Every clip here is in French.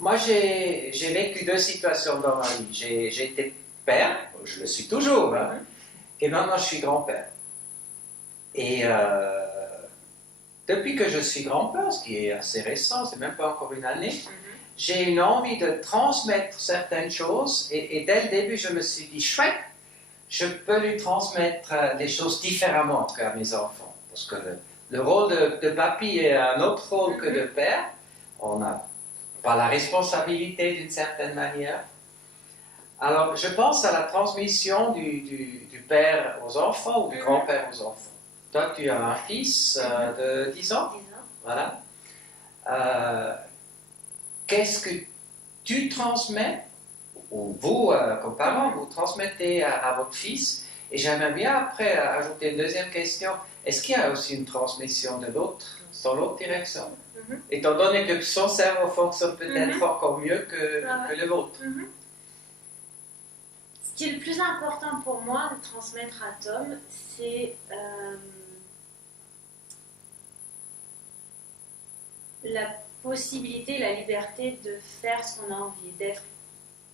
moi, j'ai vécu deux situations dans ma vie. J'ai été père, je le suis toujours, hein, et maintenant je suis grand-père. Et depuis que je suis grand-père, ce qui est assez récent, c'est même pas encore une année, j'ai une envie de transmettre certaines choses. Et dès le début, je me suis dit, chouette, je peux lui transmettre des choses différemment à mes enfants. Parce que le rôle de papy est un autre rôle que de père. On n'a pas la responsabilité d'une certaine manière. Alors, je pense à la transmission du père aux enfants ou du grand-père aux enfants. Toi, tu as un fils de 10 ans. 10 ans. Voilà. Qu'est-ce que tu transmets, ou vous, comme parents, vous transmettez à votre fils? Et j'aimerais bien après ajouter une deuxième question. Est-ce qu'il y a aussi une transmission de l'autre, dans l'autre direction? Étant donné que son cerveau fonctionne peut-être encore mieux que le vôtre. Ce qui est le plus important pour moi de transmettre à Tom, c'est la possibilité, la liberté de faire ce qu'on a envie, d'être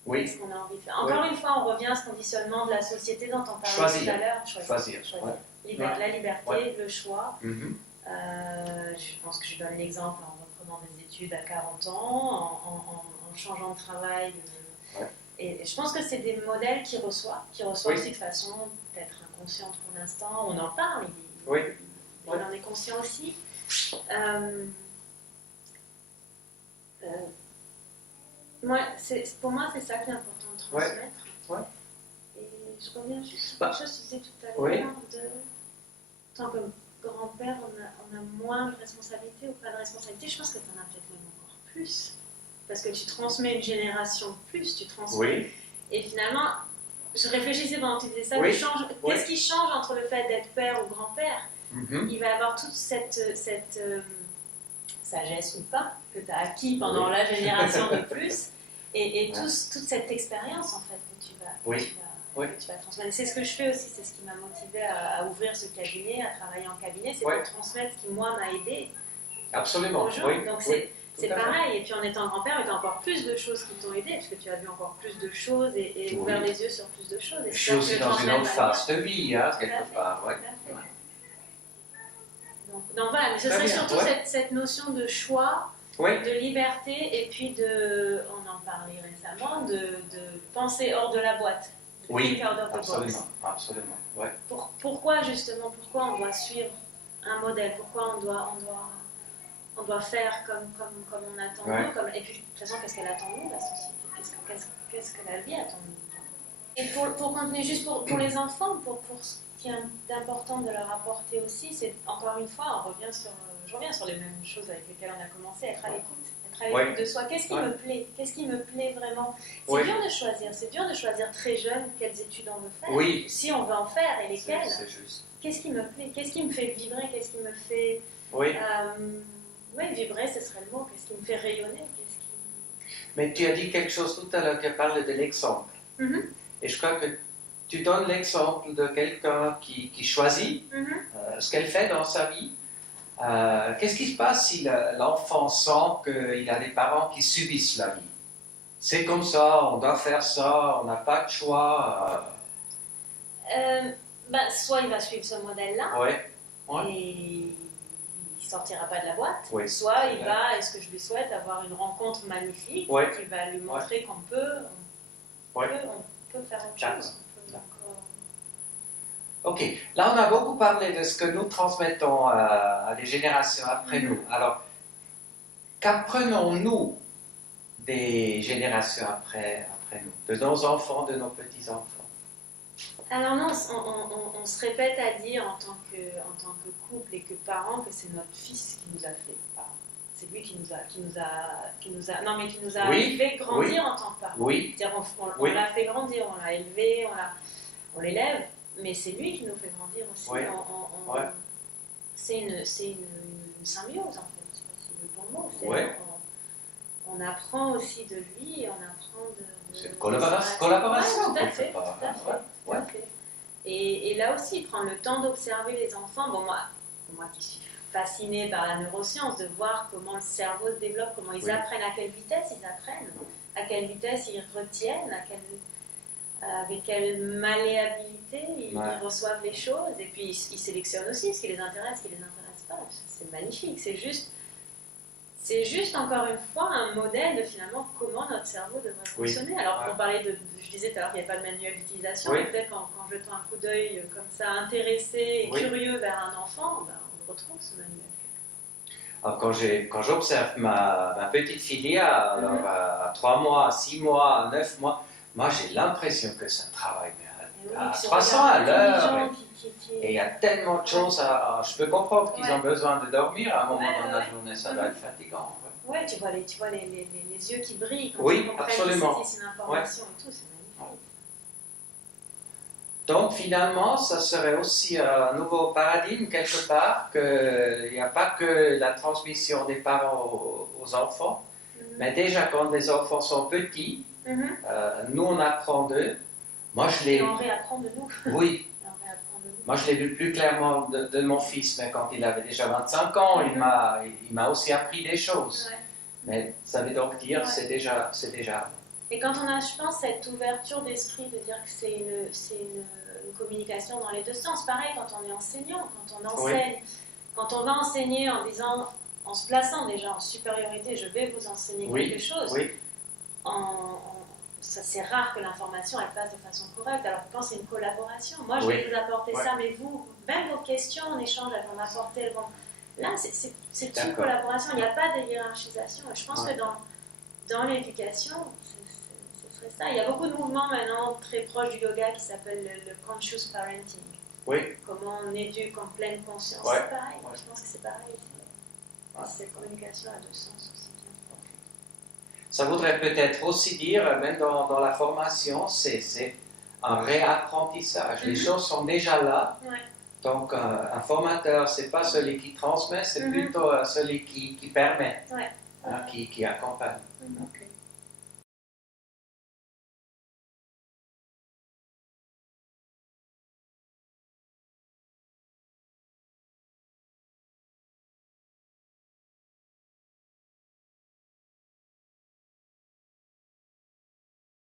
ce qu'on a envie de faire. Encore une fois, on revient à ce conditionnement de la société dont on parlait tout à l'heure. Choisir. La liberté, le choix. Je pense que je donne l'exemple en reprenant des études à 40 ans, en changeant de travail. Et je pense que c'est des modèles qu'il reçoit aussi de façon peut-être inconsciente pour l'instant. On en parle, il en est conscient aussi. Pour moi, c'est ça qui est important de transmettre. Et je reviens juste sur quelque chose que tu disais tout à l'heure, en tant que grand-père, on a moins de responsabilité ou pas de responsabilité. Je pense que tu en as peut-être même encore plus. Parce que tu transmets une génération de plus, tu transmets. Et finalement, je réfléchissais pendant que tu disais ça, qu'est-ce qui change entre le fait d'être père ou grand-père? Il va y avoir toute cette sagesse ou pas que tu as acquis pendant la génération de plus, et toute cette expérience en fait que tu vas transmettre. C'est ce que je fais aussi, c'est ce qui m'a motivé à ouvrir ce cabinet, à travailler en cabinet, c'est de transmettre ce qui moi m'a aidé. Absolument. Donc c'est pareil, et puis en étant grand-père, tu as encore plus de choses qui t'ont aidé, parce que tu as vu encore plus de choses et ouvert les yeux sur plus de choses. Et je suis aussi dans une autre phase de vie, quelque part. Donc voilà, mais ce serait surtout cette notion de choix, de liberté, et puis on en parlait récemment, de penser hors de la boîte. Absolument. Pourquoi justement, pourquoi on doit suivre un modèle, pourquoi on doit faire comme on attend nous, et puis de toute façon, qu'est-ce qu'elle attend de nous, la société, qu'est-ce que la vie attend de nous. Et pour continuer juste pour les enfants, pour ce qui est d'important de leur apporter aussi, c'est encore une fois, je reviens sur les mêmes choses avec lesquelles on a commencé, être à l'écoute de soi. Qu'est-ce qui me plaît? Qu'est-ce qui me plaît vraiment? C'est dur de choisir très jeune quelles études on veut faire, si on veut en faire et lesquelles. C'est juste. Qu'est-ce qui me plaît? Qu'est-ce qui me fait vibrer? Qu'est-ce qui me fait vibrer, ce serait le mot. Qu'est-ce qui me fait rayonner? Mais tu as dit quelque chose tout à l'heure qui parle de l'exemple. Et je crois que tu donnes l'exemple de quelqu'un qui choisit ce qu'elle fait dans sa vie. Qu'est-ce qui se passe si l'enfant sent qu'il a des parents qui subissent la vie? C'est comme ça, on doit faire ça, on n'a pas de choix. Soit il va suivre ce modèle-là, et il ne sortira pas de la boîte, soit il va, et ce que je lui souhaite, avoir une rencontre magnifique qui va lui montrer qu'on peut faire autre chose. Ok, là on a beaucoup parlé de ce que nous transmettons à les générations après nous. Alors, qu'apprenons-nous des générations après nous, de nos enfants, de nos petits-enfants? Alors non, on se répète à dire en tant que couple et que parents que c'est notre fils qui nous a fait parents. C'est lui qui nous a fait grandir en tant que parents. On l'a fait grandir, on l'a élevé, on l'élève. Mais c'est lui qui nous fait grandir aussi. C'est une symbiose, en fait. C'est le bon mot. On apprend aussi de lui, on apprend de c'est une collaboration. Tout à fait. Et là aussi, prendre le temps d'observer les enfants. Bon, moi qui suis fascinée par la neuroscience, de voir comment le cerveau se développe, comment ils apprennent, à quelle vitesse ils apprennent, à quelle vitesse ils retiennent, avec quelle malléabilité ils reçoivent les choses, et puis ils sélectionnent aussi ce qui les intéresse, ce qui les intéresse pas. C'est magnifique, c'est juste encore une fois un modèle de finalement comment notre cerveau devrait fonctionner. Alors on parlait je disais tout à l'heure qu'il n'y avait pas de manuel d'utilisation, mais peut-être qu'en jetant un coup d'œil comme ça, intéressé et curieux vers un enfant, ben, on retrouve ce manuel. Alors, quand j'observe ma petite fille à 3 mois, à 6 mois, à 9 mois, moi j'ai l'impression que ça travaille à 300 à l'heure. Et il y a tellement de choses je peux comprendre qu'ils ont besoin de dormir à un moment dans la journée, ça doit être fatigant. Oui, tu vois les yeux qui brillent quand ils comprennent absolument. Qu'ils saisissent une information et tout, c'est magnifique. Donc finalement, ça serait aussi un nouveau paradigme quelque part, qu'il n'y a pas que la transmission des parents aux enfants, mais déjà quand les enfants sont petits, nous on apprend d'eux. Moi je l'ai. Et on réapprend de nous. Oui. Moi, je l'ai vu plus clairement de mon fils, mais quand il avait déjà 25 ans, il m'a aussi appris des choses. Ouais. Mais ça veut donc dire que c'est déjà. Et quand on a, je pense, cette ouverture d'esprit de dire que c'est une communication dans les deux sens, pareil quand on est enseignant, quand on enseigne, quand on va enseigner en disant, en se plaçant déjà en supériorité, je vais vous enseigner quelque chose, c'est rare que l'information elle passe de façon correcte. Alors quand c'est une collaboration, moi je vais vous apporter ça, mais vous, même vos questions en échange, elles vont m'apporter. Là, c'est une collaboration, il n'y a pas de hiérarchisation. Et je pense que dans l'éducation, ce serait ça. Il y a beaucoup de mouvements maintenant très proches du yoga qui s'appellent le conscious parenting. Comment on éduque en pleine conscience. C'est pareil, je pense que c'est pareil. Cette communication a deux sens aussi. Ça voudrait peut-être aussi dire, même dans la formation, c'est un réapprentissage. Les choses sont déjà là. Donc, un formateur, ce n'est pas celui qui transmet, c'est plutôt celui qui permet, qui accompagne. Okay.